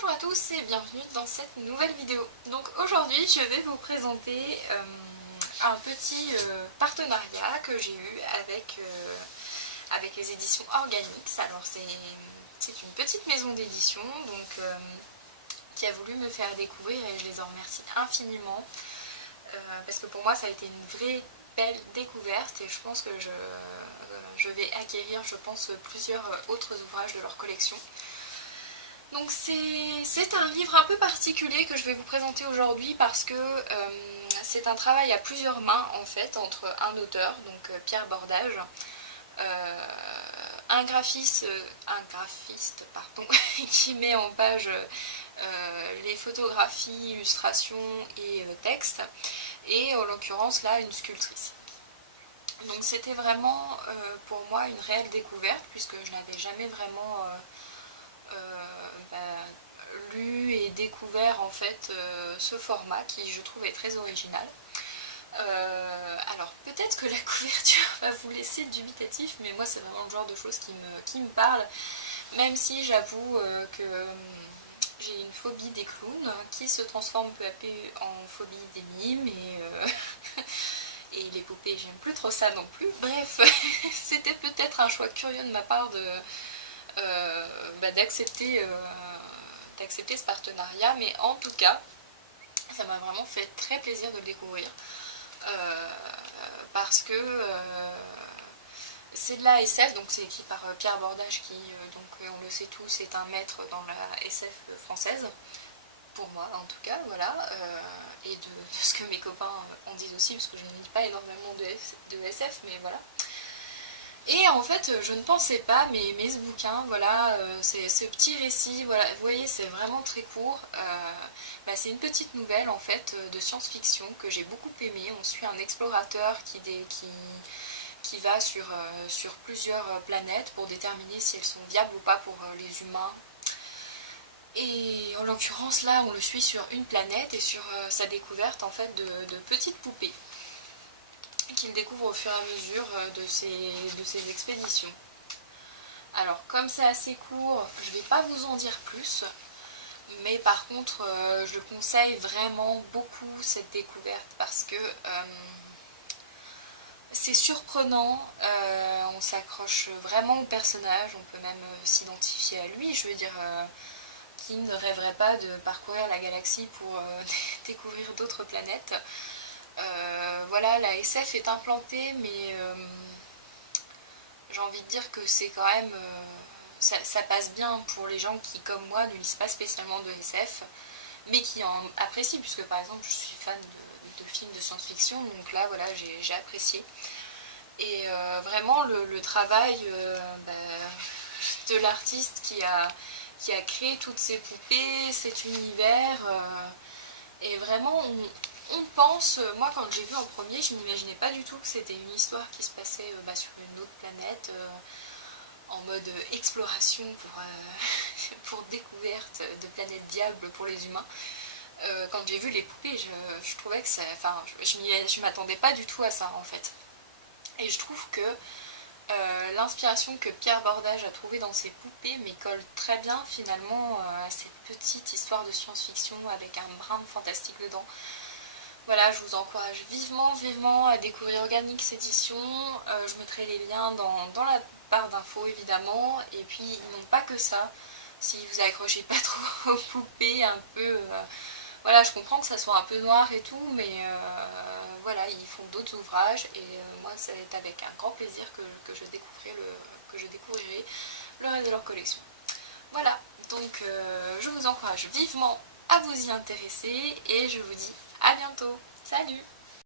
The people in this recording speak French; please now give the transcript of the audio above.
Bonjour à tous et bienvenue dans cette nouvelle vidéo. Donc aujourd'hui je vais vous présenter un petit partenariat que j'ai eu avec les éditions Organix. Alors c'est une petite maison d'édition donc qui a voulu me faire découvrir et je les en remercie infiniment parce que pour moi ça a été une vraie belle découverte et je pense que je vais acquérir plusieurs autres ouvrages de leur collection. Donc c'est un livre un peu particulier que je vais vous présenter aujourd'hui parce que c'est un travail à plusieurs mains en fait entre un auteur, donc Pierre Bordage, un graphiste pardon, qui met en page les photographies, illustrations et textes, et en l'occurrence là une sculptrice. Donc c'était vraiment pour moi une réelle découverte puisque je n'avais jamais vraiment lu et découvert en fait ce format qui je trouve est très original. Alors peut-être que la couverture va vous laisser dubitatif, mais moi c'est vraiment le genre de choses qui me parle, même si j'avoue que j'ai une phobie des clowns qui se transforme peu à peu en phobie des mimes et les poupées j'aime plus trop ça non plus. Bref, c'était peut-être un choix curieux de ma part d'accepter ce partenariat, mais en tout cas ça m'a vraiment fait très plaisir de le découvrir parce que c'est de la SF, donc c'est écrit par Pierre Bordage qui, donc on le sait tous, est un maître dans la SF française, pour moi en tout cas, voilà, et de ce que mes copains en disent aussi, parce que je ne lis pas énormément de SF, mais voilà. Et en fait, je ne pensais pas, mais ce bouquin, voilà, c'est ce petit récit, voilà, vous voyez, c'est vraiment très court. C'est une petite nouvelle en fait de science-fiction que j'ai beaucoup aimée. On suit un explorateur qui va sur plusieurs planètes pour déterminer si elles sont viables ou pas pour les humains. Et en l'occurrence, là, on le suit sur une planète et sur sa découverte en fait de petites poupées qu'il découvre au fur et à mesure de ses expéditions. Alors comme c'est assez court, je ne vais pas vous en dire plus, mais par contre je conseille vraiment beaucoup cette découverte parce que c'est surprenant, on s'accroche vraiment au personnage, on peut même s'identifier à lui, je veux dire, qui ne rêverait pas de parcourir la galaxie pour découvrir d'autres planètes. Voilà, la SF est implantée, mais j'ai envie de dire que c'est quand même ça passe bien pour les gens qui, comme moi, ne lisent pas spécialement de SF, mais qui en apprécient, puisque par exemple je suis fan de films de science-fiction, donc là voilà, j'ai apprécié. Et vraiment le travail de l'artiste qui a créé toutes ces poupées, cet univers, et vraiment on pense, moi quand j'ai vu en premier, je m'imaginais pas du tout que c'était une histoire qui se passait sur une autre planète, en mode exploration pour découverte de planètes diables pour les humains. Quand j'ai vu les poupées, je trouvais que ça, enfin, je m'attendais pas du tout à ça en fait. Et je trouve que l'inspiration que Pierre Bordage a trouvée dans ses poupées mais colle très bien finalement à cette petite histoire de science-fiction avec un brin de fantastique dedans. Voilà, je vous encourage vivement à découvrir Organix Édition. Je mettrai les liens dans la barre d'infos évidemment. Et puis ils n'ont pas que ça. Si vous accrochez pas trop aux poupées, un peu... voilà, je comprends que ça soit un peu noir et tout, mais voilà, ils font d'autres ouvrages. Et moi, ça va être avec un grand plaisir que je découvrirai le reste de leur collection. Voilà, donc je vous encourage vivement à vous y intéresser et je vous dis à bientôt. Salut!